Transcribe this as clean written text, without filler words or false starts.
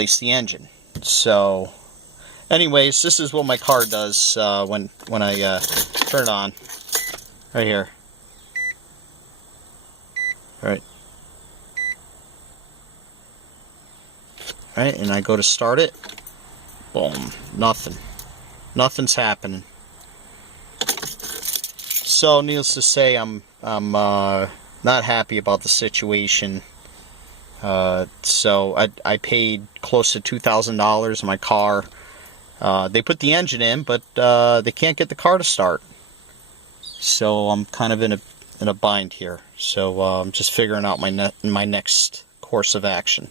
replace the engine. So anyways, this is what my car does when I turn it on. Right here. Right. Right, and I go to start it. Boom. Nothing. Nothing's happening. So needless to say, I'm not happy about the situation. So I paid close to $2,000 in my car. They put the engine in, but they can't get the car to start. So I'm kind of in a bind here. So I'm just figuring out my next course of action.